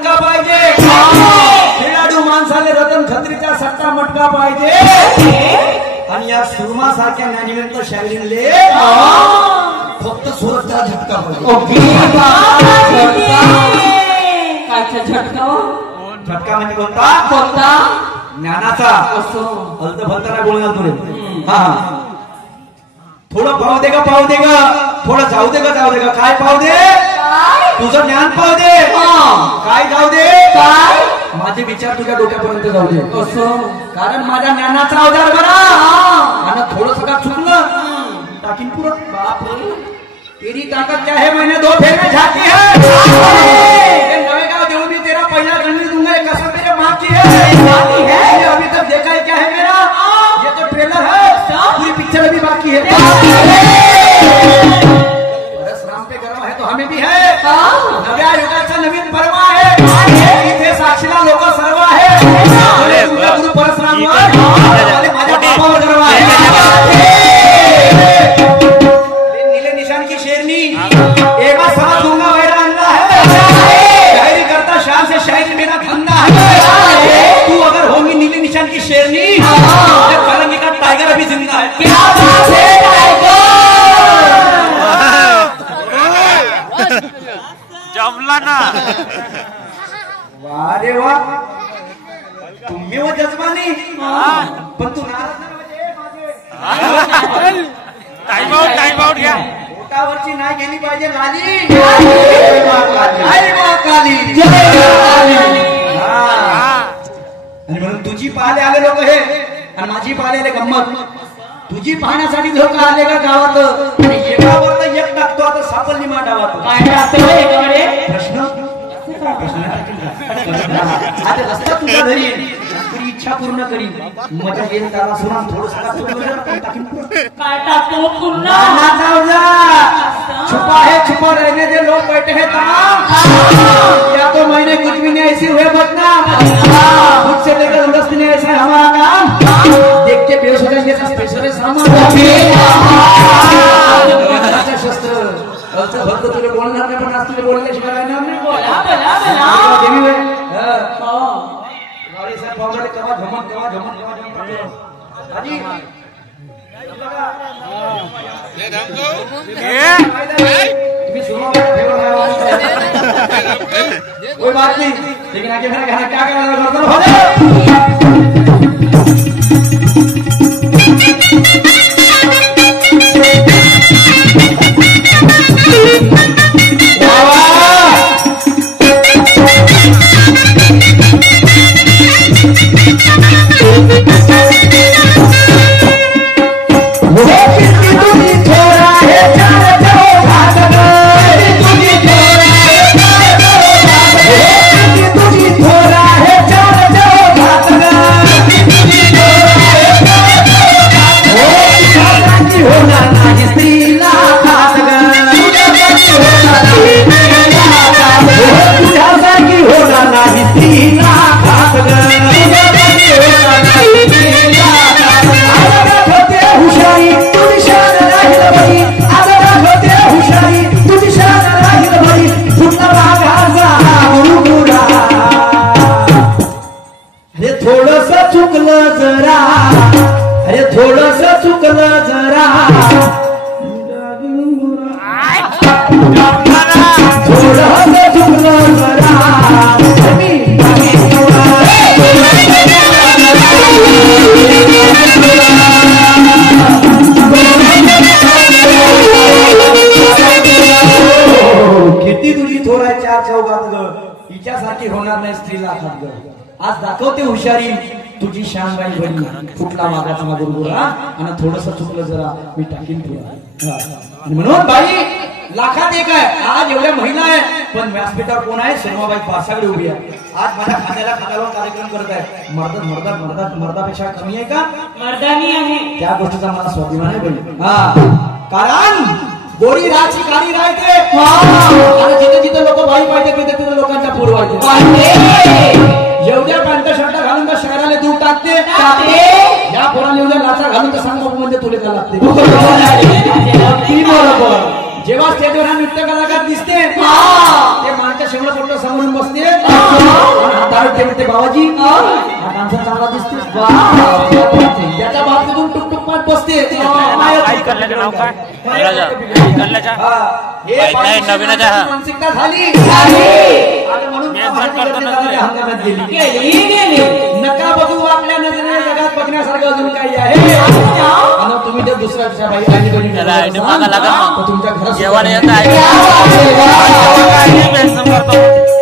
मटका पाहिजे, खेळाडू माणसाले रतन खत्रीचा सट्टा मटका पाहिजे, आणि या सुरमा सारख्या ज्ञानिवंत शाहीरले फक्त सुरतचा झटका पाहिजे. झटका म्हणजे कोणता? ज्ञानाचा. हलत भलताना बोलणार तुला. हा थोडं पाहू दे का, पाहू दे का, थोडं जाऊ दे का, जाऊ दे का. काय पाहू दे? तुझं ज्ञान पाहू दे. काय जाऊ दे? माझे विचार तुझ्या डोक्यापर्यंत जाऊ दे. कारण माझ्या ज्ञानाचा अवजार बरा, आणि थोडं सगळं चुकलं टाकीन पुरं. बापरे, तेरी ताकत क्या है, मैंने 2 फेर में झाकी है. नवेगांव देव भी तेरा पहिला गणनी दूंगा, कसम मेरे माँ की है. अभी तक देखा है क्या है मेरा, ये तो ट्रेलर है, पूरी पिक्चर अभी बाकी है. परशुराम पे गर्व है तो हमें भी है. नव्या युगाचा नवीन पर्व आहे, इथे साक्षीला लोक सर्व आहे. गुरु परशुरामवर माझ्या बापावर गर्व आहे. नीले निशान की शेरनी एक बार समझ दूंगा, मेरा अंधा है. शायरी करता शान से, शायरी मेरा धंधा है. तू अगर होगी नीले निशान की शेरनी, कलंगी का टाइगर अभी जिंदा है. क्या बात है जमला ना. वाह रे वाह, तुम्ही व जजमानी. पण तू टाइम आउट घ्या. पोटावरची नाही गेली पाहिजे लाली. आणि म्हणून तुझी पाहायला आले लोक हे, आणि माझी पाहायला आले गंमत. तुझी पाहण्यासाठी लोक आले का गावात, आणि एकावर तर एक टाकतो. आता सापडली मा गावात. प्रश्न आता रस्ता तुझ्या घरी तुझी इच्छा पूर्ण करी. मजा येईल त्याला सुना थोडं छुपा है, छुपा रहने दे, लोग बैठे हैं तमाम. या तो मैंने कुछ भी नहीं ऐसी हुए बदनाम, खुद से लेकर उड़स्ती नहीं ऐसा है हमारा काम. देख के बेहोश हो जाएंगे स्पेशल है सामान. शस्त्र भक्त तुझे बोलणार नाही, पण आज तुझे बोलले शिकायला नाही. कवा झमन कवा झमन कवा झमन. कोई बात नहीं, लेकिन आगे मेरा कहना क्या करना आज दाखवते हुशारी तुझी शान बाई बनी. कुठला मागाचा गुरुगुरा, आणि थोडस चुकलं जरा मी टाकीन तुला. म्हणून बाई लाखात एक आहे. आज एवढ्या महिला आहे, पण व्यासपीठावर कोण आहे? शर्माबाई पासागडे उभी आहे. आज माझ्या खांद्याला खांद्यावर कार्यक्रम करत आहे. मर्दापेक्षा कमी आहे का? मर्दानी आहे. त्या गोष्टीचा मला स्वाभिमान आहे बाई. कारण गोरी राची काळी राहते, आणि जिथे जिथे लोक बाई पाहिजे तिथे तिथे लोकांच्या पोर पाहिजे. एवढ्या पॅन्ट शर्ट घालून तर शहराला दूर टाकते. या पोराने एवढ्या लाचा घालून तर सांग म्हणजे तुले का लागते. जेव्हा स्टेजवर हा नृत्य कलाकार दिसते, ते माणच्या शेवट फोटो समोरून बसते. म्हणते म्हणते बाबाजी हा डान्सर चांगला दिसतो त्याच्या बाबतीतून टुकटुक पाठ बसते ऐकल्याचं नाव काय ऐकल्याच्या नाही नवीनच आहे मानसिकता झाली म्हणून हंगामात गेली नका बघू आपल्या नजरेने जगात बघण्यासारखं अजून काही आहे आणि तुम्ही ते दुसऱ्या बाई तुमच्या घरात जेवण येत आहे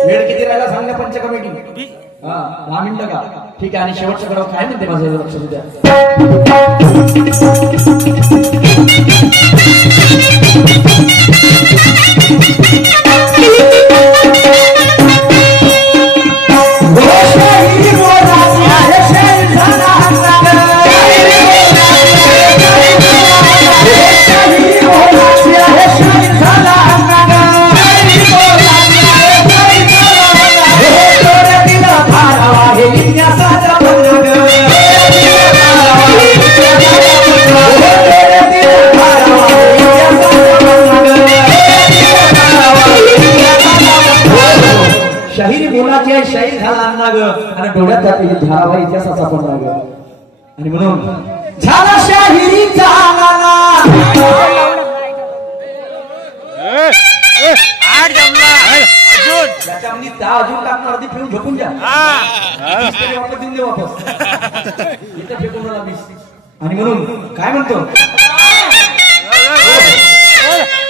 वेळ किती राहिला सांगा पंच कमिटी 10 मिनिटं का ठीक आहे आणि शेवटच्या कडव काय म्हणते माझं लक्ष द्या शाहीर बोलाची आहे शाहीर झाला अन्नाग आणि डोळ्यात धारावा इतिहासाचा पण लाग आणि म्हणून झाला शाहिरीचा आला त्या अजून टाकणार आधी फिरून झोपून द्या वापस देऊन दे वापस इथं फेकून आणि म्हणून काय म्हणतो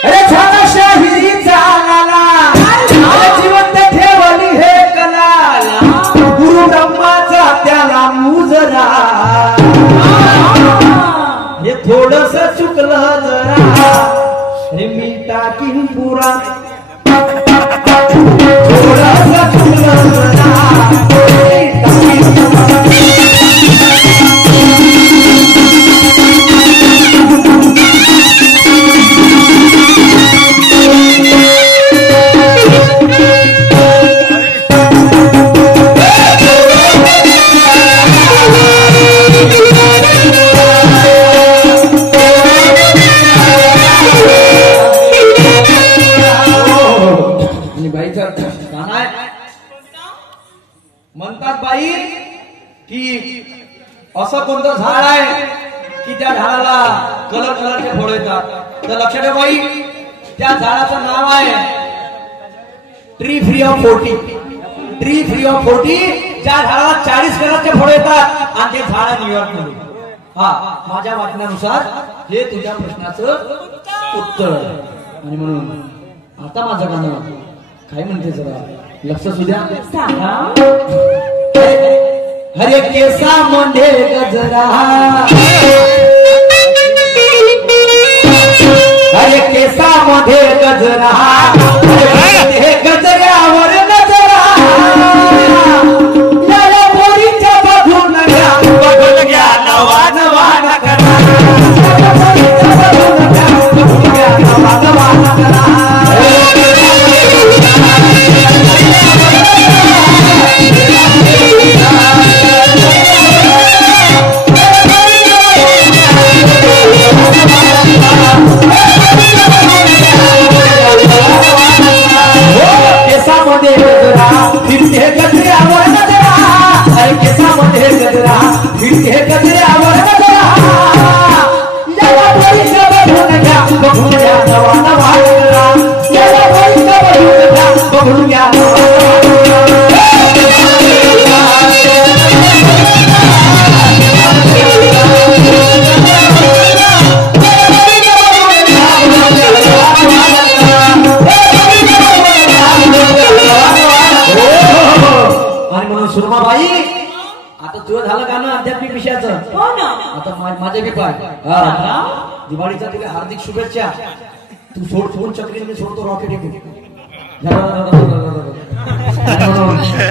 अरे झाला शाहिरीचा आला जिवंत ठेवली हे कला गुरु ब्रह्माचा त्याला मुजरा हे थोडस चुकलं जरा रे मी टाकीन पुरा थोडस चुकलं जरा म्हणतात बाई की असं कोणतं झाड आहे की त्या झाडाला कलरचे फळ येतात तर लक्षात ठेवा बाई त्या झाडाचं नाव आहे tree free of 40 tree free of 40 ज्या झाडाला 40 कलरचे फळ येतात आणि ते झाड न्यूयॉर्क मध्ये हा माझ्या वाचण्यानुसार हे तुझ्या प्रश्नाचं उत्तर आणि म्हणून आता माझं गाणं काय म्हणते जरा लक्ष सुद्या हरे केसा मध्ये गजरा हरे केसा मध्ये गजरा हे गजऱ्यावर गजरा या पोरीच्या बघून घ्या नवा नवा नगरा बघून घ्या नवा नवा नगरा केसामध्ये गजरा फिरते गजऱ्यावर गजरा अरे केसामध्ये गजरा फिरते गजऱ्यावर गजरा याला पोरीचं बघून घ्या नवा नवा गजरा याला पोरीचं बघून घ्या नवा सुरमाबाई आता तुझं झालं का ना आध्यात्मिक विषयाचं आता माझे बी पाय दिवाळीचा तुला हार्दिक शुभेच्छा तू सोड चक्री मी सोडतो रॉकेट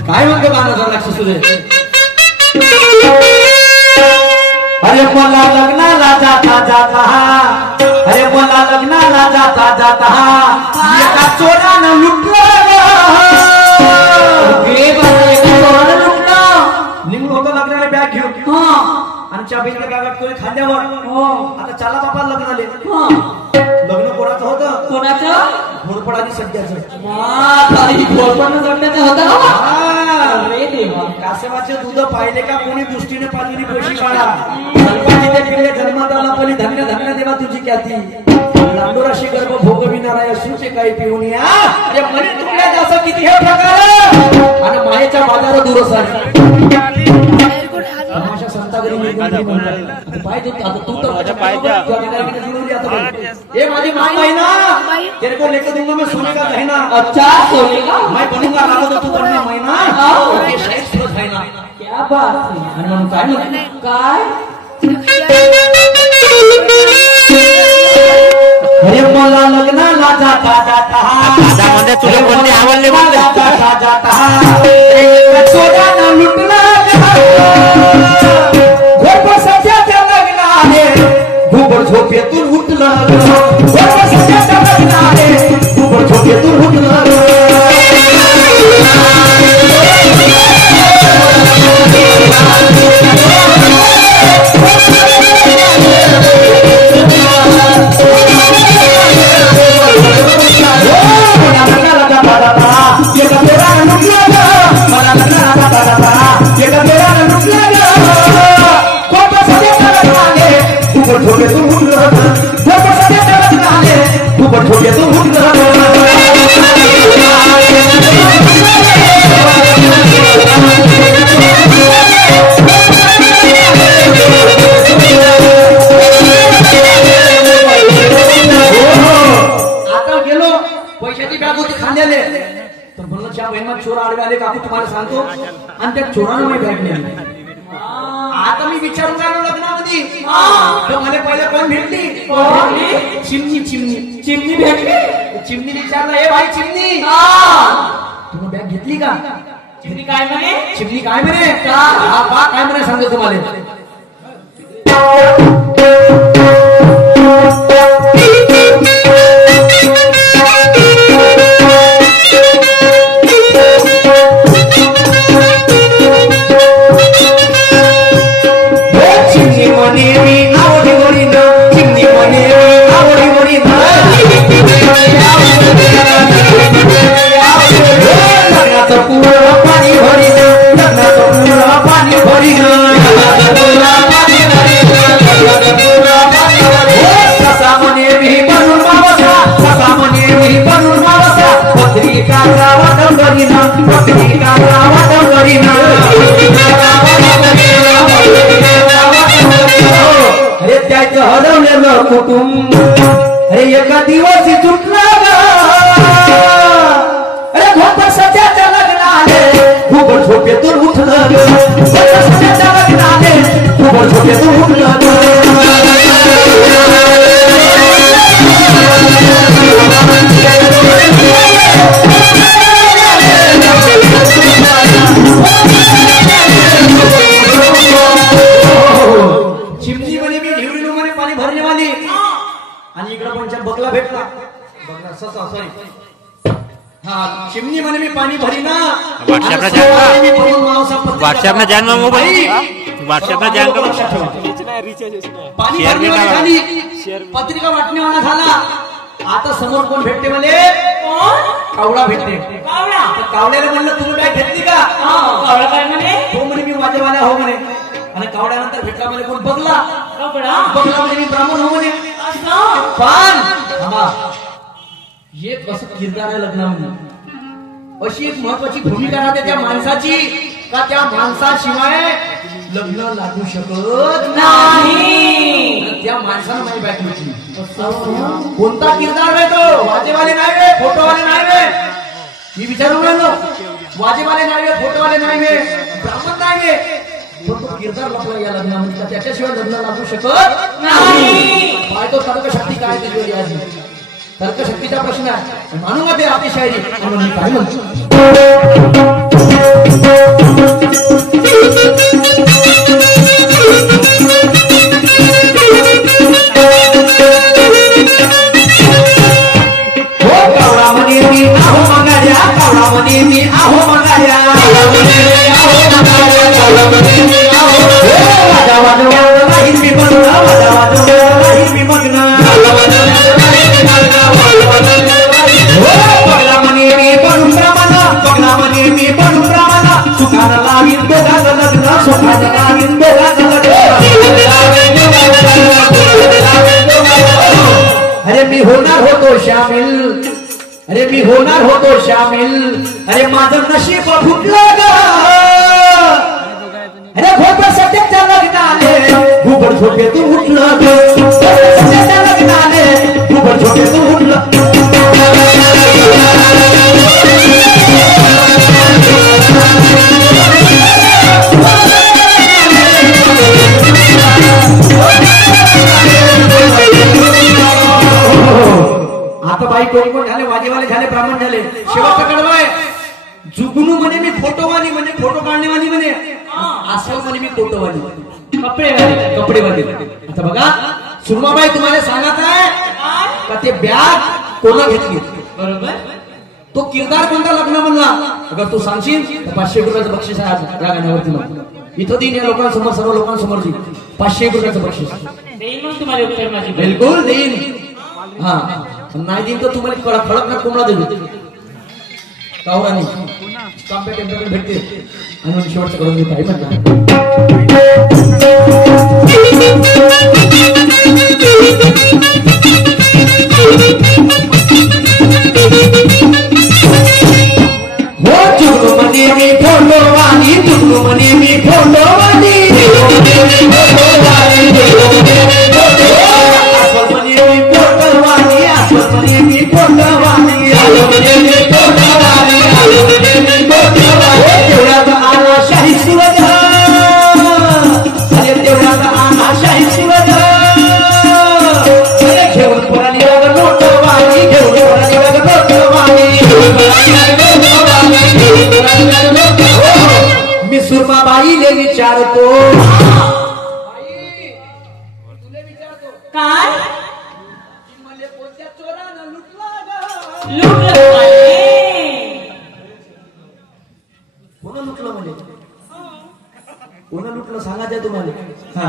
काय म्हणतो गाणं जरा लक्ष सुदे अरे मला लग्नाला जाता जाता अरे मला लग्नाला जाता जाता एका चोरानं लुटलं निघून होतं लग्नाला बॅग घेऊन आणि चाबीच्या बॅगात कोणी खांद्यावर आता चला बापा लग्न झाले लग्न कोणाचं होतं कोणाचं घोरपड आणि सध्याचं घोरपड सध्याचं होतं रे देवा वासवाचे दूध पाहिले का कोणी दृष्टीने पाजूनी पोशी काढा अल्पाची ते पिल्ले जन्मात आला पली धन्य धन्य देवा तुझी ख्याती लांडोराशी गर्भ भोगविणारा असूचे काही पिऊन या अरे मनी तुला असं किती हे प्रकार आणि मायेच्या बाजारात दूर तमाशा संतागरी पाहिजे आता तू तर ये माझी माँ है ना तेरे को लेकर दूंगा मैं सोने का गहना अच्छा सोने का मैं बनूंगा राजा तो तू बनना मैना ये शायद सूरज है ना क्या बात है आणि मग काय अरे मला लग्नाला जाता जाता म्हणजे तुला कोणते आवडले जाता सोडाना लुटला घोर सध्याच्या लग्नाने घुबड झोपेतून उठलं घोर सध्याच्या लग्नाने घुबड झोपेतून उठलं चोर आडवे आले काकू तुम्हाला सांगतो आणि त्या चोरानं मी बॅग नेली आता मी विचारून राहिलो लग्नामध्ये तर मला पहिले कोण भेटली चिमणी चिमणी चिमणी भेटली चिमणी विचारलं हे भाई चिमणी तुम्ही बॅग घेतली का चिमणी काय म्हणे चिमणी काय म्हणे काय म्हणे सांगतो तुम्हाला हरवलेलं कुटुंब अरे एका दिवशी तुटलं अरे घोपर सध्याच्या लग्नाने घुबड झोपेतून उठलं घोपर सध्याच्या लग्नाने घुबड झोपेतून उठलं चिमणी मध्ये मी ढेवळी मध्ये पाणी भरणे वाली आणि इकडे पण बगला भेटला बगला ससा सॉरी हाँ चिमनी मध्ये मी पाणी भरी ना व्हाट्सएप में जान मोबाइल व्हाट्सएप में जान पाणी भरणे झाली पत्रिका वाटणेवाला झाला आता समोर कोण भेटते मले कावळा भेटते कावळ्याला म्हणलं तुम्ही बॅग घेतली का कावळा काय म्हणे हो म्हणे मी वाजेवाला हो म्हणे आणि कावड्यानंतर भेटला मला कोण बघला बघला म्हणजे मी ब्राह्मण हो म्हणे पण हे कसं किरदार आहे लग्नामध्ये अशी एक महत्वाची भूमिका राहते त्या माणसाची का त्या माणसाशिवाय लग्न लागू शकत नाही त्या माणसानं माझी बॅग घेतली कोणता किरदार आहे तो वाजेवाले नाही रे फोटोवाले नाही रे मी विचारून राहिलो वाजेवाले नाही रे फोटोवाले नाही रे ब्राह्मण नाही रे तो किरदार लपला या लग्नामध्ये त्याच्याशिवाय लग्न लागू शकत नाही पाहतो तर्कशक्ती काय त्याची आधी तर्कशक्तीचा प्रश्न आहे मानूंगा ते आपली शायरी म्हणून मी काय म्हणतो सुखात राहीन दोघांचं अरे मी होणार होतो शामिल अरे मी होणार होतो शामिल अरे माझं नशीब फुटलं ग अरे भोपर सध्याच्या लग्नाले भूपर झोपेतून उठलं ग सध्याच्या लग्नाले भूपर झोपेतून उठलं आता बाई कोण कोण झाले वाजेवाले झाले ब्राह्मण झाले शेवटचा कडवा आहे जुगनू म्हणे मी फोटोवाली म्हणे फोटो काढणेवाली म्हणे आसव म्हणे मी फोटोवाली कपडेवाली आता बघा सुरमाबाई तुम्हाला सांगत आहे का ते बॅग कोणा घेतली बरोबर तो किरदार कोणता लग्न म्हणला अगर तू सांगशील तर 500 रुपयाचं बक्षीस आहे आज या गाण्यावरती मग इथं देईन या लोकांसमोर सर्व लोकांसमोर देईन 500 रुपयाचं बक्षीस देईन मग तुम्हाला उत्तर माझी बिलकुल देईन हा नाही देईन तर तुम्हाला खडक ना कोंबडा देऊ कावरानी कांबे टेम्परेचर भेटते आणि शेवटचं करून घेत आहे हो चुकलो म्हणे मी फोटोवाली चुकलो म्हणे मी फोटोवाली देवळात आला शाही सूरज अरे देवळात आला शाही सूरज घेऊन पुराणी बघ नोटवाली घेऊन पुराणी बघ नोटवाली मी सुरमाबाईले विचारतो काय मला कोणत्या चोरानं लुटला लुटलं कोण लुटलं म्हणजे कोण लुटलं सांगायचं तुम्हाला हा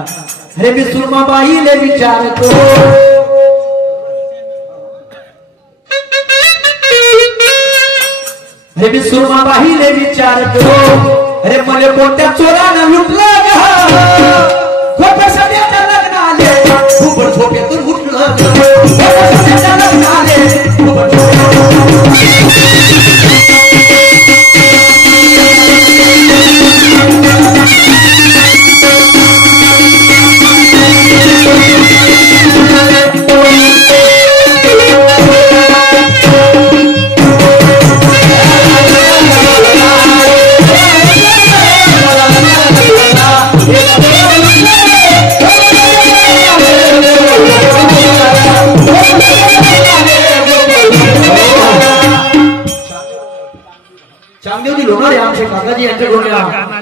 अरे मी सुरमाबाईले विचारतो अरे मी सुरमाबाईले विचारतो अरे मला कोणत्या चोरानं लुटलं खोटं सध्याच्या लग्नाले खूपच झोपेतून उठलं खोटं सध्याच्या लग्नाले खूपच चांगदेवजी लोणार आमचे काकाजी यांच्या डोक्याला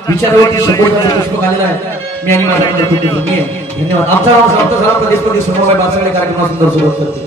विचारावरती शंभरचा पुष्प आलेला आहे मी आणि माझ्याकडे खूप धन्यवाद आमचा प्रदेश सुरमाबाई बारसाळे कार्यक्रमात सुंदर सुरुवात करते